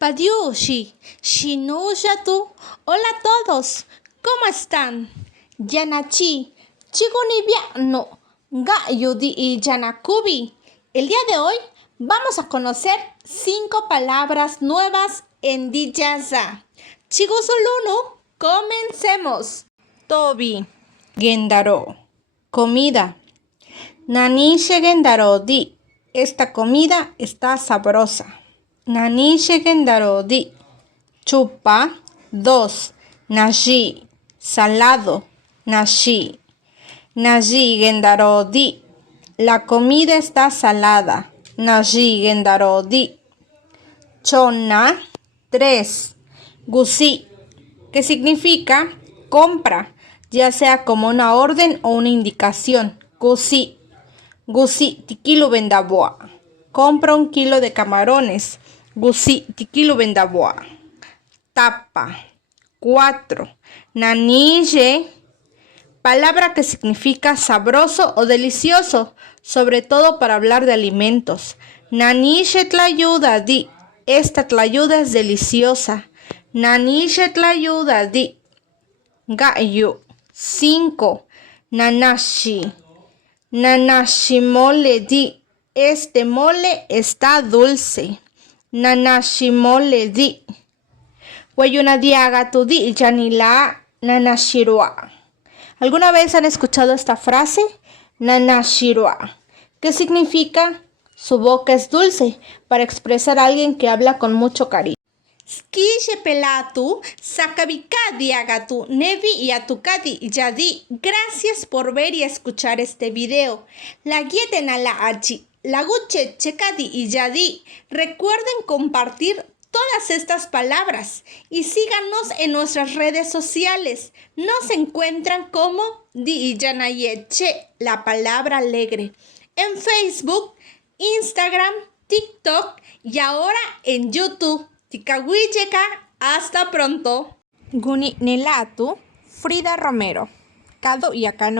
Padiushi, Shinuyatu. Hola a todos, ¿cómo están? Yanachi, Chigunibiano, Gayudi y Yanakubi. El día de hoy vamos a conocer 5 palabras nuevas en Diyaza. Chigusulunu, comencemos. Tobi, Gendaro, comida. Nanishe Gendaro di, esta comida está sabrosa. Nanishe Gendaro di, chupa. 2. Nashi, salado. Nashi. Nashi Gendaro di, la comida está salada. Nashi Gendaro di. Chonna. 3. Gusi, que significa compra, ya sea como una orden o una indicación. Gusi. Gusi tikilu vendaboa. Compra 1 kilo de camarones. Gusi tikilu vendaboa. Tapa. 4. Nanille, palabra que significa sabroso o delicioso, sobre todo para hablar de alimentos. Nanille tlayuda di, esta tlayuda es deliciosa. Nanille tlayuda di. Gayu. 5. Nanashi. Nanashi mole di, este mole está dulce. Nanashi mole di. Weyunadiaga tu di yanila nanashirua. ¿Alguna vez han escuchado esta frase? Nanashirua, ¿qué significa? Su boca es dulce, para expresar a alguien que habla con mucho cariño. Skishe pelatu, sakabikadi agatu, nevi y atukadi yadi. Gracias por ver y escuchar este video. La guieten a la achi, la guche chekadi y yadi. Recuerden compartir todas estas palabras y síganos en nuestras redes sociales. Nos encuentran como Di Yanayeche, la palabra alegre, en Facebook, Instagram, TikTok y ahora en YouTube. Tikawicheka, hasta pronto. Guni Nelatu, Frida Romero, Kado y Akano.